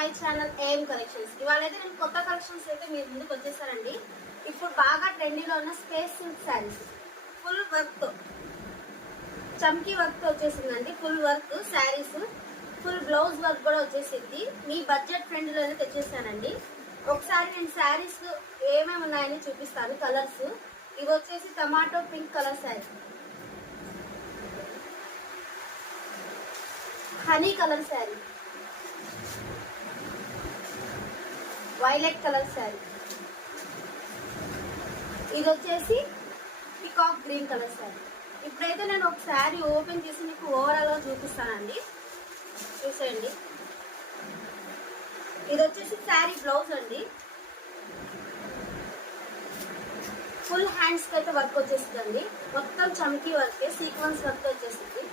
My channel AM collections. ఇవాళ అయితే నేను కొత్త కలెక్షన్స్ అయితే మీ ముందుకు వచ్చేసానండి. ఇప్పుడు బాగా ట్రెండీలో ఉన్న space silk saris full work, చమ్కీ work వచ్చేసిందండి. Full work saris, full blouse work కూడా వచ్చేసింది. మీ బడ్జెట్ ఫ్రెండ్లోనే తెచ్చేసానండి. ఒకసారి నేను శారీస్ ఏమేమి ఉన్నాయని చూపిస్తాను. కలర్స్ ఇవి వచ్చేసి tomato pink colour sari, honey colour sari, violet colour sari, ఇది వచ్చేసి పికాక్ గ్రీన్ కలర్ శారీ. ఇప్పుడైతే నేను ఒక శారీ ఓపెన్ చేసి మీకు ఓవరాల్గా చూపిస్తానండి, చూసేయండి. ఇది వచ్చేసి శారీ బ్లౌజ్ అండి. ఫుల్ హ్యాండ్స్కి అయితే వర్క్ వచ్చేస్తుందండి. మొత్తం చమ్కీ వర్క్, సీక్వెన్స్ వర్క్ వచ్చేస్తుంది.